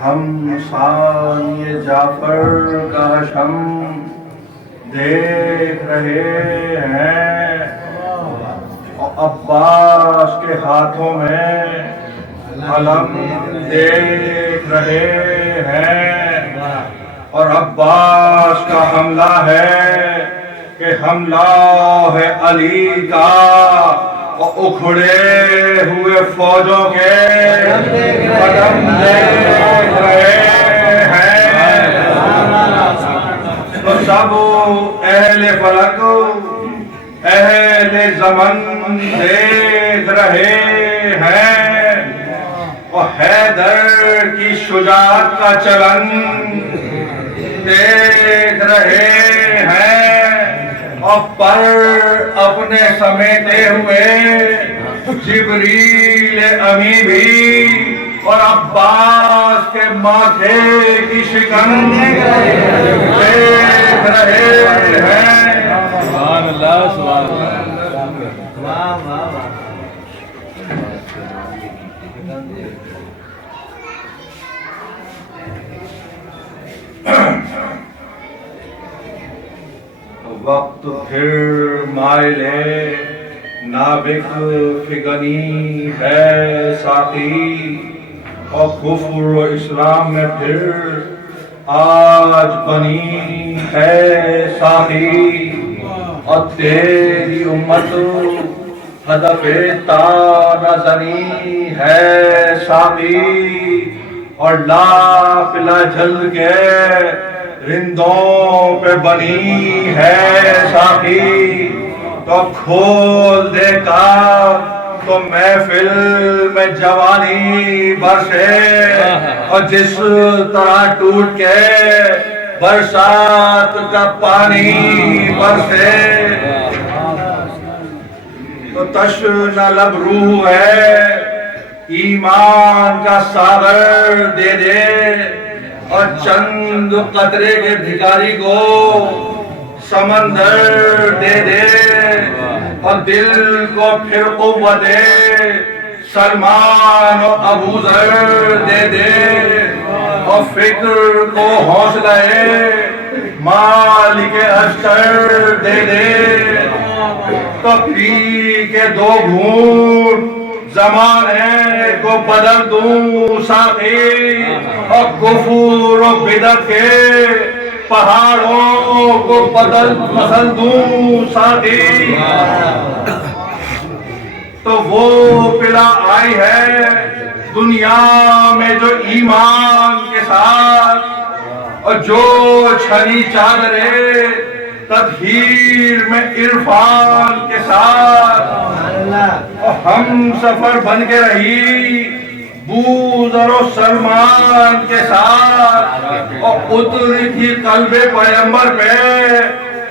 ہم ثانی جعفر کا حشم دیکھ رہے ہیں اور عباس کے ہاتھوں میں علم دیکھ رہے ہیں، اور عباس کا حملہ ہے کہ حملہ ہے علی کا، اور اکھڑے ہوئے فوجوں کے قدم دیکھ رہے ہیں۔ تو سب اہل فلک اہل زمن دیکھ رہے ہیں، اور حیدر کی شجاعت کا چلن دیکھ رہے ہیں، اور پر اپنے سمیٹے ہوئے جبریل امی بھی اور عباس کے ماتھے کی شکن دیکھ رہے ہیں۔ سبحان اللہ، سبحان اللہ۔ وقت پھر مائل نابک فگنی ہے ساقی، اور کفر و اسلام میں پھر آج بنی ہے ساقی، اور تیری امت ہدف تانہ زنی ہے ساقی، اور لاکھ لا جلد کے رندوں پہ بنی ہے ساقی۔ تو کھول دے کار تو محفل میں جوانی برسے، اور جس طرح ٹوٹ کے برسات کا پانی برسے، تو تشنہ لب روح ہے ایمان کا ساغر دے دے، اور چند قطرے کے بھکاری کو سمندر دے دے، اور دل کو پھر قوت سلمان و ابو ذر دے دے، اور فکر کو حوصلہ مالک اشتر دے دے، تو پی کے دو گھونٹ زمانے کو بدل دوں ساقی، اور کفر و بدعت کے پہاڑوں کو بدل دوں ساقی۔ تو وہ پلا آئی ہے دنیا میں جو ایمان کے ساتھ، اور جو چھنی چادرے تطہیر میں عرفان کے ساتھ، اور ہم سفر بن کے رہی بوذر و سلمان کے ساتھ، اور اتری تھی قلب پیغمبر پہ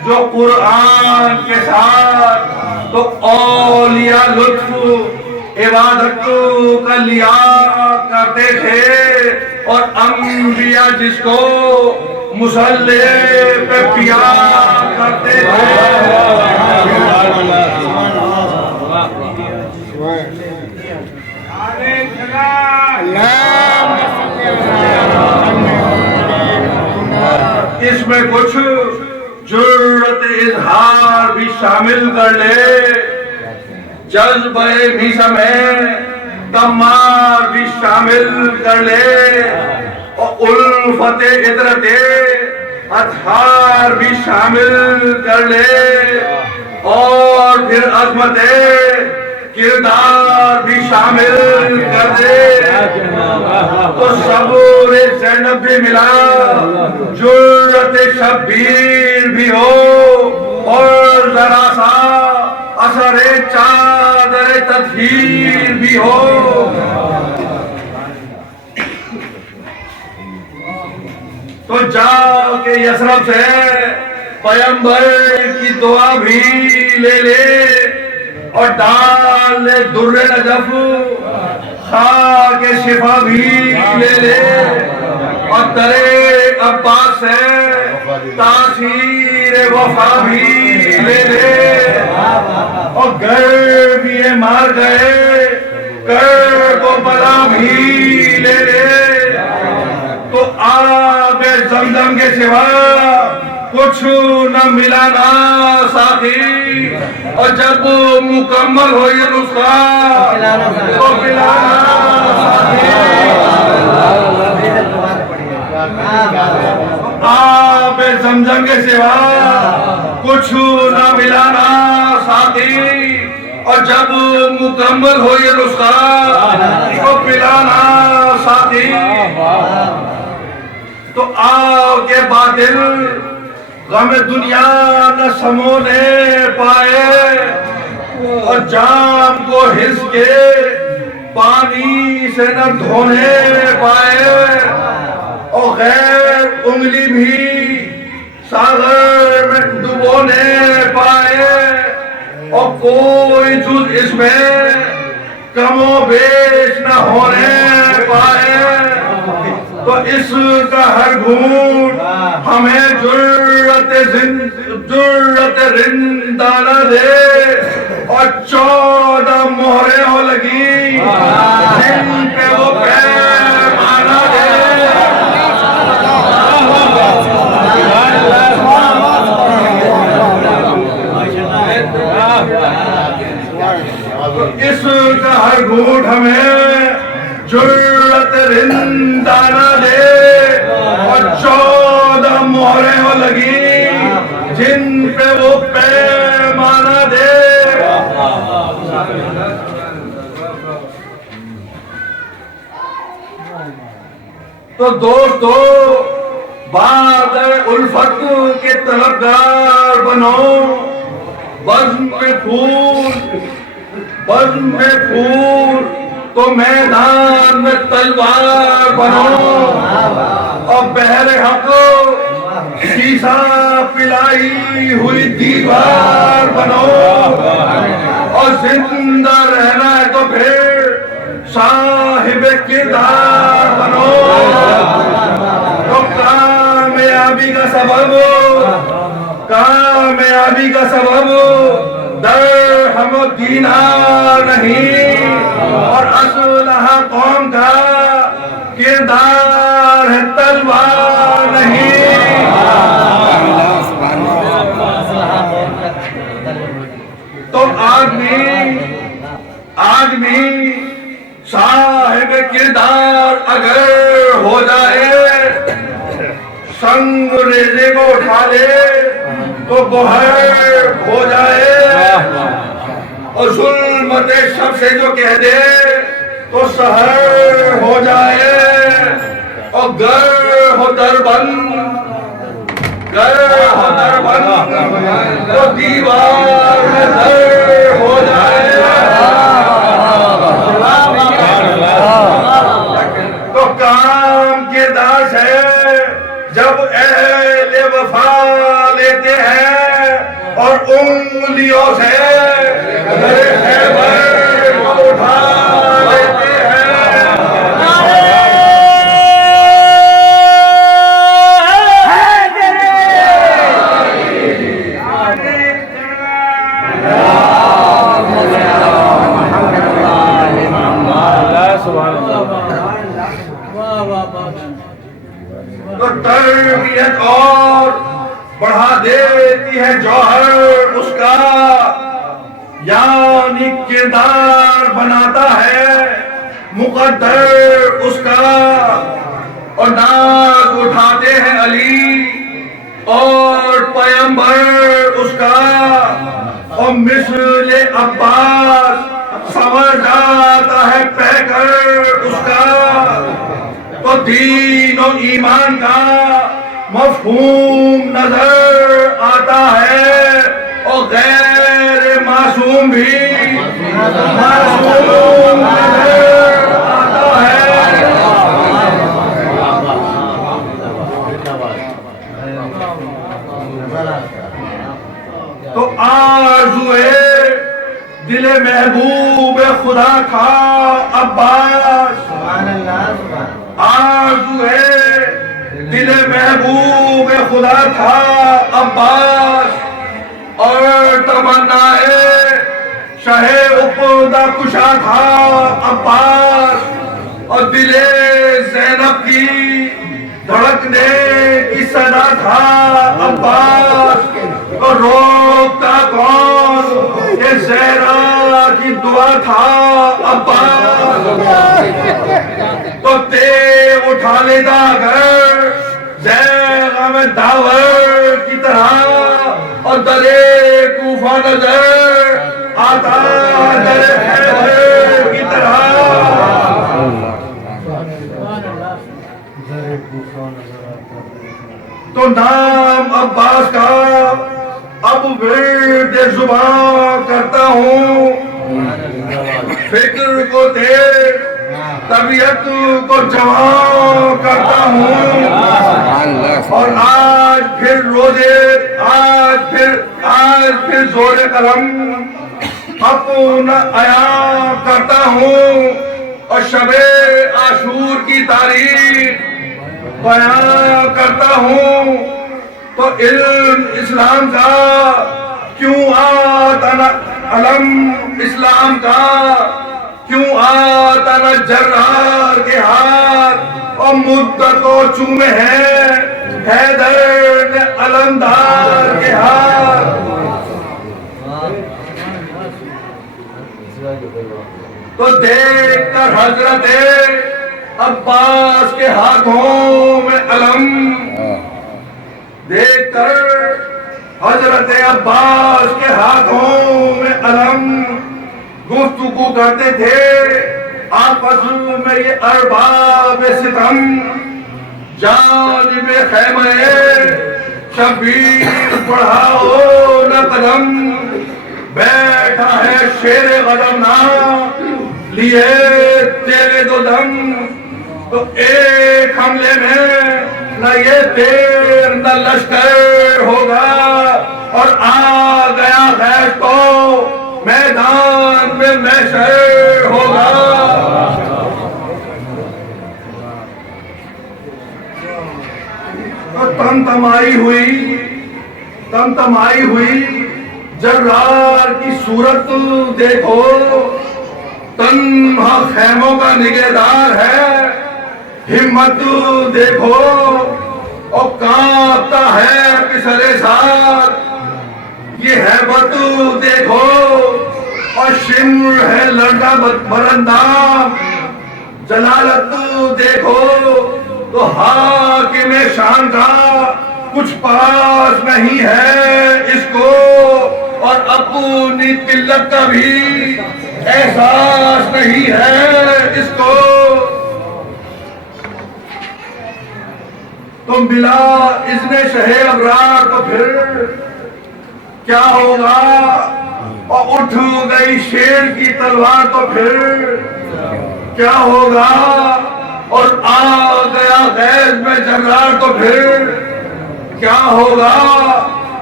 جو قرآن کے ساتھ، تو اولیاء لطف عبادت کا لیا کرتے تھے، اور انبیاء جس کو مصلی پہ پیا کرتے تھے۔ اس میں کچھ جرت اظہار بھی شامل کر لے، جذبہ میثم تمار بھی شامل کر لے، اور الفت عطرت اطہار بھی شامل کر لے، اور پھر عظمت کردار بھی شامل کر دے، تو صبر زینب بھی ملا، جرت شبیر بھی ہو، اور ذرا سا اثر چادر تطہیر بھی ہو، تو جا کے یثرب سے پیغمبر کی دعا بھی لے لے، اور ڈال لے در نجف خاک شفا بھی لے لے، اور درے عباس سے تاثیر وفا بھی لے لے، اور گر بھی مار گئے کر کو بلا بھی لے لے تو آب زمزم کے سوا کچھ نہ ملا نا ساقی، اور جب مکمل ہو یہ نسخہ تو پلانا ساقی۔ آب زمزم کے سوا کچھ نہ ملا نا ساقی، اور جب مکمل ہو یہ نسخہ تو پلانا ساقی۔ تو آؤ کے باطل غم دنیا نہ سمونے پائے، اور جام کو حس کے پانی سے نہ دھونے پائے، اور غیر انگلی بھی ساغر میں ڈبونے پائے، اور کوئی جز اس میں کم و بیش نہ ہونے پائے۔ تو اس کا ہر گھونٹ ہمیں جرأت رندہ نہ دے، اور 14 مہریں ہو لگی جن پہ وہ پیمانہ دے۔ تو اس کا ہر گھونٹ ہمیں جرأت رندہ نہ دے، اور 14 مہریں ہو لگی جن پہ وہ پیمانہ دے۔ تو دوستو بعد الفت کے طلبگار بنو، بزم میں پھول تو میدان میں تلوار بنو، اور بہر حق شیشہ پلائی ہوئی دیوار بنو، اور زندہ رہنا ہے تو پھر صاحب کردار بنو۔ تو کامیابی کا سبب درہم و دینار نہیں، اور اسلحہ قوم کا کردار ہے تلوار نہیں۔ تو آدمی صاحب کردار اگر ہو جائے، سنگ ریزے کو اٹھا لے تو گوہر ہو جائے، اور ظلمت شب سے جو کہہ دے تو سحر ہو جائے، اور گر ہو دربند تو دیوار میں در ہو جائے۔ تو کام کردار سے جب اہل وفا لیتے ہیں، اور انگلیوں سے خیبر کو اٹھا لیتے ہیں۔ تو تربیت اور بڑھا دیتی ہے جوہر اس کا، یعنی کردار بناتا ہے مقدر اس کا، اور ناز اٹھاتے ہیں علی اور پیمبر اس کا، اور مثل عباس سمجھ جاتا ہے پیکر اس کا۔ تو دین و ایمان کا مفہوم نظر آتا ہے، اور غیر معصوم بھی معصوم نظر آتا ہے۔ تو آرزوئے دل محبوب خدا تھا عباس، آرزوئے دل محبوب خدا تھا عباس، اور تمنائے شاہ عقدہ کشا تھا عباس، اور دل زینب کی دھڑکنے کی صدا تھا عباس، اور روکتا کون یہ زہرا کی دعا تھا عباس، تو تیغ اٹھا لیتا اگر زیغہ میں داور کی طرح، اور درے کوفہ نظر آتا درے خیبر کی طرح۔ تو نام عباس کا اب ورد زباں کرتا ہوں، فکر کو دیکھ طبیعت کو جوان کرتا ہوں، اور آج پھر روزے آج پھر زور قلم اپنا عیاں کرتا ہوں، اور شب عاشور کی تاریخ بیان کرتا ہوں۔ تو علم اسلام کا کیوں آتا نہ علم اسلام کا کیوں آتا نہ جرار کے ہاتھ، اور مدت کو چومے ہیں حیدر نے علمدار کے ہاتھ۔ تو دیکھ کر حضرت عباس کے ہاتھوں میں علم، دیکھ کر حضرت عباس کے ہاتھوں میں علم، گفتگو کرتے تھے آپس میں یہ ارباب ستم، جانب خیمہ شبیر بڑھاؤ نہ قدم، بیٹھا ہے شیر غضب ناک لیے تیرے دو دم، تو ایک حملے میں نہ یہ تیر نہ لشکر ہوگا، اور آ گیا غیظ تو میدان میں محشر ہوگا۔ تو تمتمائی ہوئی جرار کی صورت دیکھو، تنہا خیموں کا نگہدار ہے، ہمت دیکھو اور کانپتا ہے پسرے ساتھ، یہ ہیبت دیکھو اور شمر ہے لڑکا برندام، جلالت دیکھو تو حاکم شان کا کچھ پاس نہیں ہے اس کو، اور اپنی قلت کا بھی احساس نہیں ہے اس کو۔ تو ملا اذن شہ ابرار تو پھر کیا ہوگا، اور اٹھ گئی شیر کی تلوار تو پھر کیا ہوگا، اور آ گیا غیظ میں جرار تو پھر کیا ہوگا،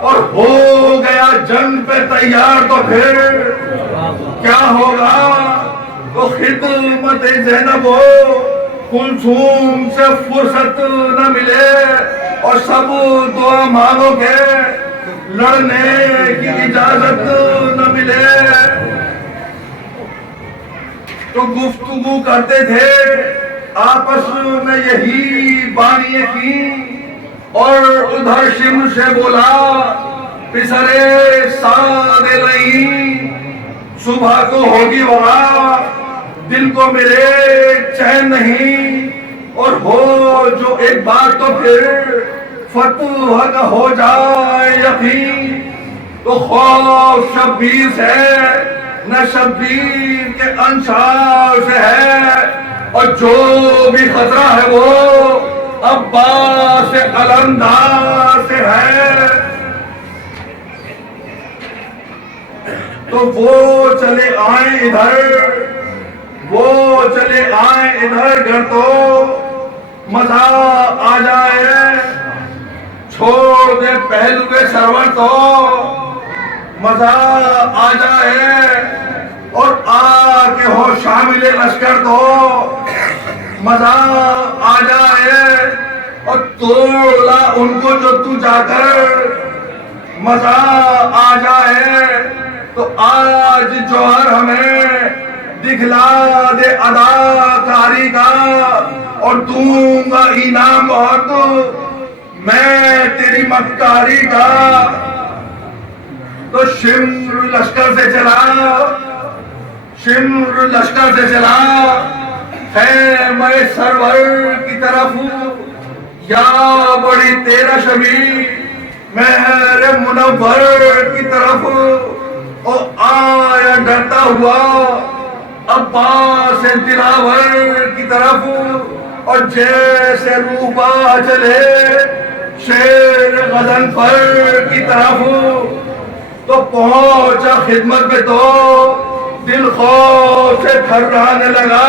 اور ہو گیا جنگ پہ تیار تو پھر کیا ہوگا۔ تو خدمت زینب ہو کلثوم سے فرصت نہ ملے، اور سب دعا مانگو گے لڑنے کی اجازت نہ ملے۔ تو گفتگو کرتے تھے آپس میں یہی بانی کی، اور ادھر شمر سے بولا پسرے سادے نہیں، صبح کو ہوگی وہاں دل کو میرے چین نہیں، اور ہو جو ایک بار تو پھر فتح کا ہو جائے یقین۔ تو خوف شبیر سے نہ شبیر کے انصار سے ہے، اور جو بھی خطرہ ہے وہ عباس علمدار سے ہے۔ تو وہ چلے آئیں ادھر گھر تو مزہ آ جائے، چھوڑ دے پہلوے سرور تو مزہ آ جائے، اور آ کے ہو شامل لشکر تو مزہ آ جائے، اور توڑا ان کو جو تو جا کر مزہ آ جائے۔ تو آج جوہر ہمیں دکھلا دے اداکاری کا اور دوں گا انعام بہت میں تیری مکاری کا. تو شمر لشکر سے چلا، شمر لشکر سے چلا خیمہ سرور کی طرف، یا بڑی تیرا شبی مہر منور کی طرف. او آیا ڈرتا ہوا عباس دلاور کی طرف، اور جیسے روبا چلے شیر غضنفر کی طرف. تو پہنچا خدمت میں تو دل خوف سے تھرانے لگا،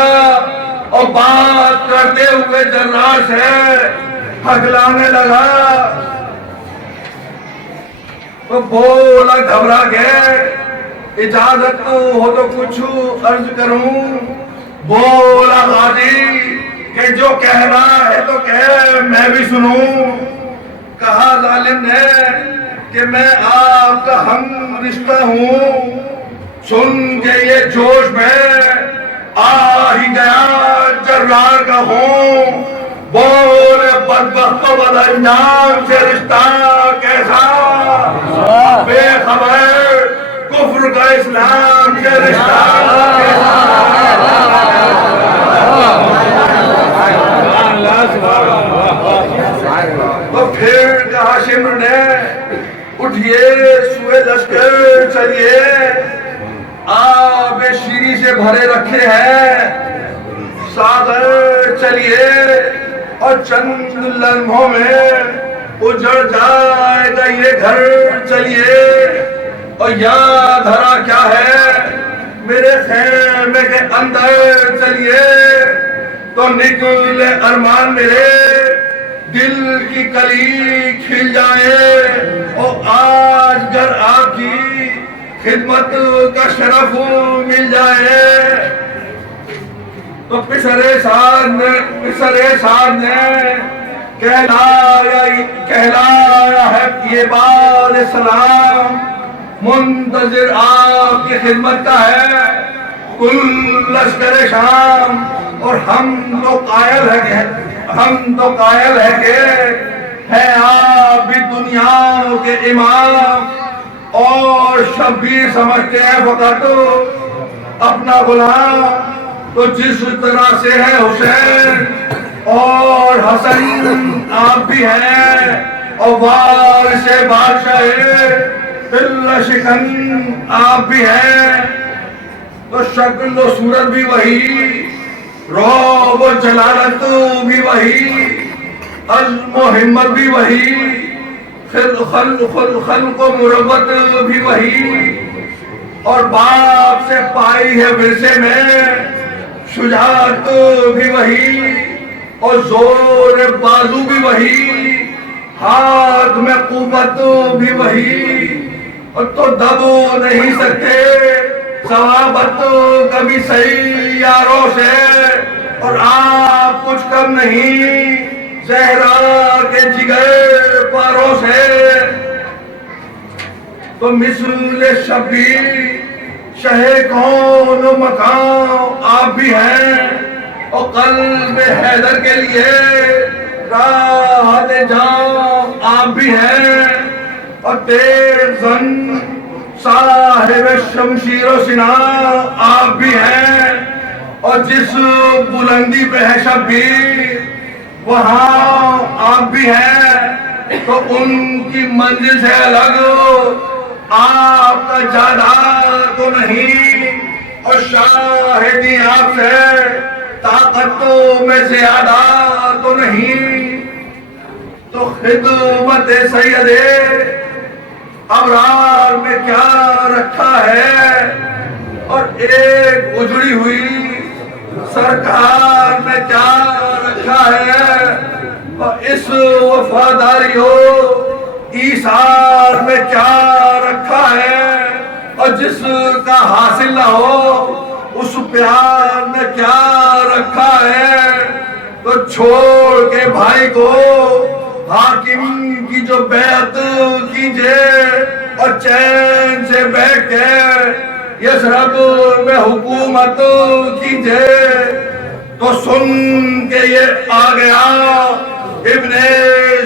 اور بات کرتے ہوئے جرار سے ہگلانے لگا. تو بولا گھبرا کے اجازت ہو تو کچھ عرض کروں. بولا غازی کہ جو کہہ رہا ہے تو کہہ میں بھی سنوں. کہا ظالم نے کہ میں آپ کا ہم رشتہ ہوں. سن کے یہ جوش میں آ ہی گیا جرار کا ہوں. بولے بدبخت و بدانجام سے رشتہ کیسا، بے خبر کفر کا اسلام سے رشتہ کیسا. تو پھر کہا شمر نے اٹھئے سوئے لشکر چلیے، آب شیری سے بھرے رکھے ہیں ساغر چلیے، اور چند لمحوں میں اجڑ جائے گا یہ گھر چلیے. اور یاد دھرا کیا ہے میرے خیمے کے اندر چلیے. تو نکلے ارمان میرے دل کی کلی کھل جائے، اور آج گر آپ کی خدمت کا شرف مل جائے. تو پسرے سعد نے کہلایا ہے یہ بار سلام، منتظر آپ کی خدمت کا ہے کل لشکر شام. اور ہم تو قائل ہے کہ ہے آپ بھی دنیا کے امام، اور شبیر سمجھتے ہیں فقط اپنا غلام. تو جس طرح سے ہے حسین اور حسن آپ بھی ہیں، اور وارث بادشاہ دل شکن آپ بھی ہیں. تو شکل و صورت بھی وہی، رعب و جلالت بھی وہی، عزم و ہمت بھی وہی، خلق و مربت بھی وہی. اور باپ سے پائی ہے ورثے میں شجاعت بھی وہی، اور زور بازو بھی وہی، ہاتھ میں قوت بھی وہی. اور تو دب نہیں سکتے ثوابت کبھی سیاروں سے، اور آپ کچھ کم نہیں زہرا کے جگر پاروں سے. تو مثل شبیر شہ کون و مقام آپ بھی ہیں، اور قلب حیدر کے لیے راحت جان آپ بھی ہیں. اور تیز زن صاحب شمشیر و سنا آپ بھی ہیں، اور جس بلندی پہ ہے شبیر وہاں آپ بھی ہیں. تو ان کی منزل سے الگ آپ کا جادہ تو نہیں، اور شاہدی آپ سے طاقت میں زیادہ تو نہیں. تو خدمت سید ابرار میں کیا رکھا ہے، اور ایک اجڑی ہوئی سرکار میں کیا رکھا ہے. اور اس وفاداری ہو ایثار میں کیا رکھا ہے، اور جس کا حاصل نہ ہو اس پیار میں کیا رکھا ہے. تو چھوڑ کے بھائی کو حاکم کی جو بیعت کیجئے، اور چین سے بیٹھ کے یثرب میں حکومت کیجئے، تو سن کے یہ آ گیا ابن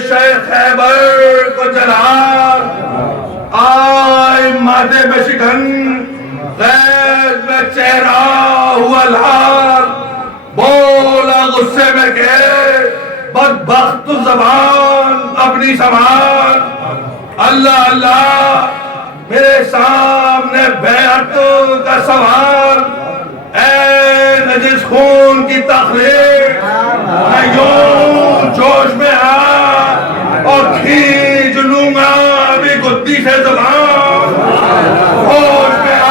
شیخ خیبر کو جلال، آئے مادے میں شکن غیب میں چہرہ ہوا لال، بولا غصے میں کہ بدبخت زبان اپنی سنبھال، اللہ اللہ میرے سامنے بیعت کا سوال، اے نجس خون کی تخلیق میں یوں جوش میں آ اور کھینچ لوں گا ابھی گدی سے زبان، ہوش میں آ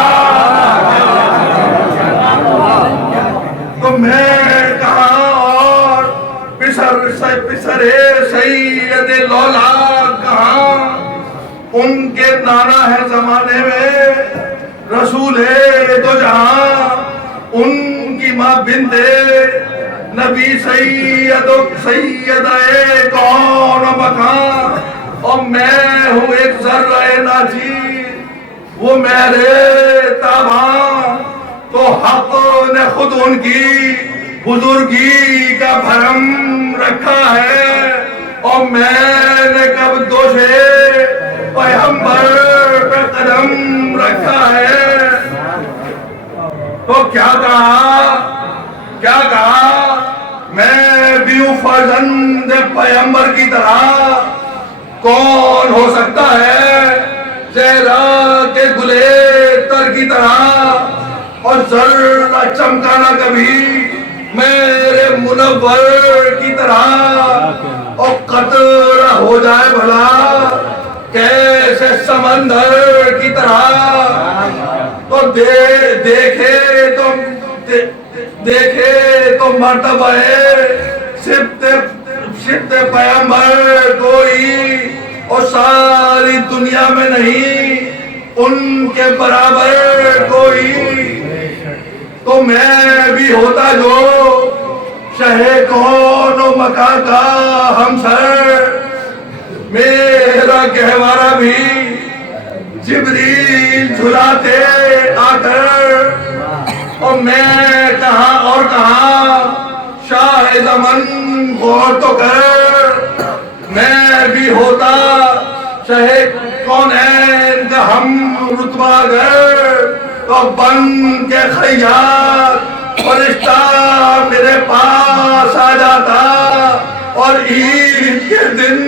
تو میں کہاں اور پسرے سید لولا کہاں، ان کے نانا ہے زمانے میں رسول دو جہاں، ان کی ماں بنت نبی سیدہ کون و مکان، اور میں ہوں ایک ذرہ ناچیز وہ میرے تاباں، تو حق نے خود ان کی بزرگی کا بھرم رکھا ہے، اور میں نے کب دوشے پیغمبر پہ قدم رکھا ہے، تو کیا کہا میں بھی ہوں فرزند پیغمبر کی طرح، کون ہو سکتا ہے زہرا کے گلے تر کی طرح، اور ذرہ چمکانا کبھی میرے منور کی طرح، اور قطرہ ہو جائے بھلا کیسے سمندر کی طرح، تو دیکھے تو مرتبہ صفت پیغمبر کوئی، اور ساری دنیا میں نہیں ان کے برابر کوئی، تو میں بھی ہوتا جو شہ کون و مکان کا ہمسر، میرا گہوارہ بھی جبریل جھلاتے آ کر، اور میں کہاں اور کہاں شاہ زمن غور تو کر، میں بھی ہوتا شہ کونین کا ہم رتبہ گر، تو بن کے خیال فرشتہ میرے پاس آ جاتا، اور عید کے دن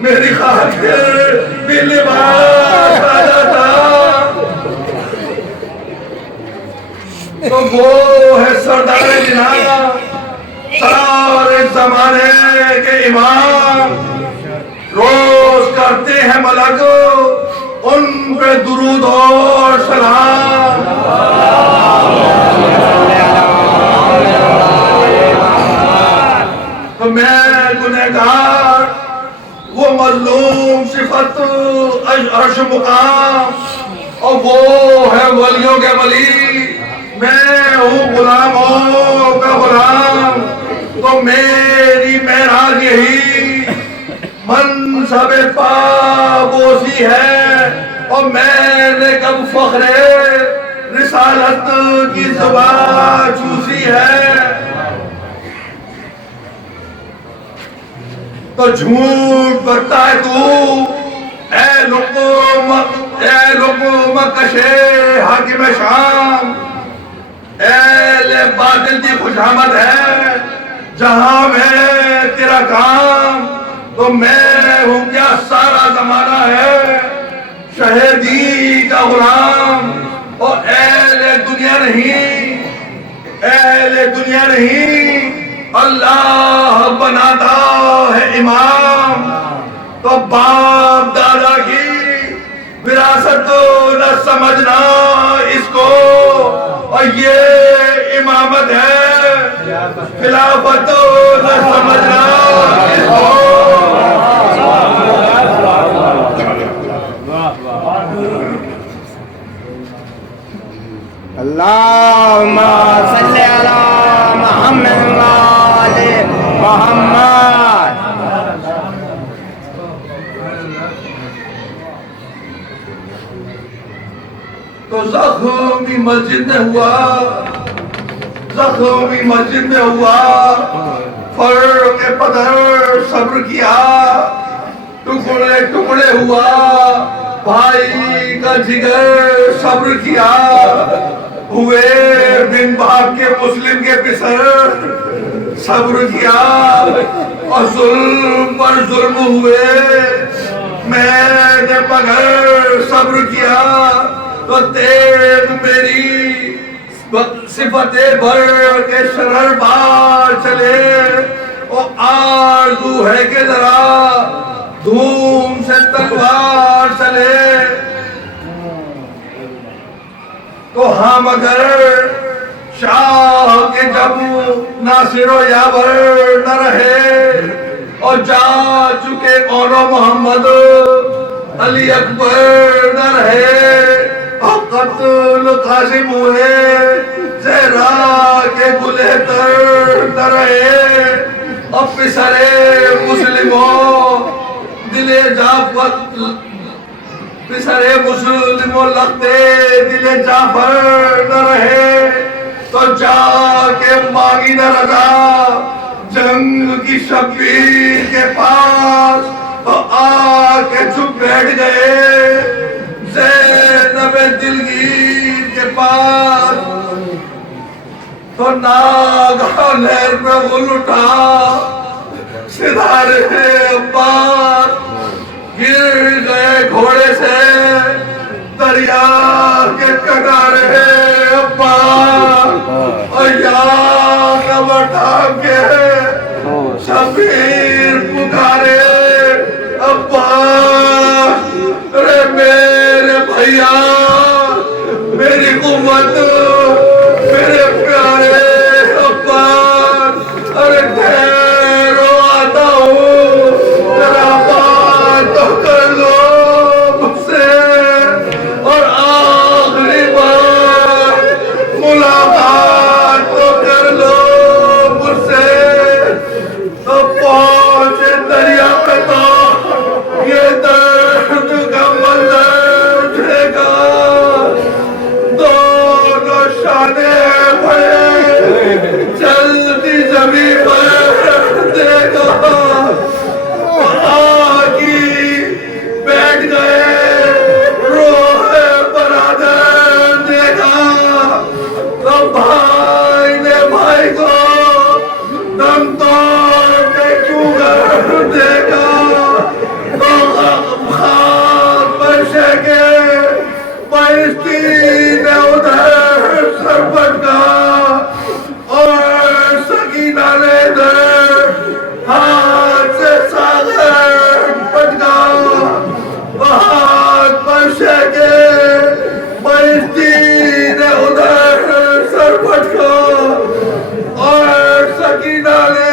میری خاطر بھی لباس آ جاتا، تو وہ ہے سردار جناب سارے زمانے کے امام، روز کرتے ہیں ملک ان پہ درود اور سلام، تو میں گنہگار وہ مظلوم صفت عرش مقام، اور وہ ہے ولیوں کے ولی، میں ہوں غلاموں کا غلام، تو میری معراج یہی منصب پابوسی ہے، اور میں نے کب فخر رسالت کی زبان چوسی ہے، تو جھوٹ بکتا ہے تو اے لقوم کشے حاکم شام، اہل باطل کی خوشامد ہے جہاں میں تیرا کام، تو میں ہوں کیا سارا زمانہ ہے شہیدی کا غلام، اور اہل دنیا نہیں اللہ بناتا ہے امام، تو باپ دادا کی وراثت نہ سمجھنا اس کو، اور یہ امامت ہے خلافت نہ سمجھنا اس کو، اللہم صلی علی محمد و آل محمد۔ مسجد میں ہوا، زخم بھی مسجد میں ہوا، فرق پدر صبر کیا، ٹکڑے ٹکڑے ہوا، بھائی کا جگر صبر کیا، ہوئے بن باپ کے مسلم کے پسر صبر کیا، اور ظلم پر ظلم ہوئے، میں نے مگر صبر کیا، تو تیز میری صفت بر کے شرر بار چلے، اور آرزو ہے کہ ذرا دھوم سے تلوار چلے، تو ہاں مگر شاہ کے جب ناصر و یاور نہ رہے، اور جا چکے اولو محمد علی اکبر نہ رہے، اور قتل قاسم ہوئے زہرا کے گلے تر نہ رہے، اور پسرے مسلموں دلے جعفر، پسرے مسلموں لگتے دلے جعفر نہ رہے، تو جا کے مانگی نہ رضا جنگ کی شبیر کے پاس، تو آ کے چھپ بیٹھ گئے زینب دلگیر کے پاس، تو ناگہاں نہر پہ غل اٹھا ستارے عباس، گر گئے گھوڑے سے دریا کے کنارے عباس، اور یاد بٹھا کے شبیر پکارے عباس، ارے میرے بھیا، میری امت، میرے پیارے عباس، ارے ٹھہرو آتا ہوں، ذرا بات تو کر لو مجھ سے، اور آخری بار ملاقات تو کر لو مجھ سے، تو پہنچے دریا پہ تو یہ درد کا منظر دیکھا، دونوں شانے بھرے چلتی زمین پر دیکھا، آگی بیٹھ گئے روح برادر دیکھا، تو بھائی نے بھائی کو دم توڑ کے کیوں کر دیکھا، تو خاک پر شیکے بائستی نے ادھر سر پٹکا، اور سکینہ نے ادھر ہاتھ سے ساغر پٹکا، ہاتھ پر شیکے بائستی نے ادھر سر پٹکا، اور سکینہ نے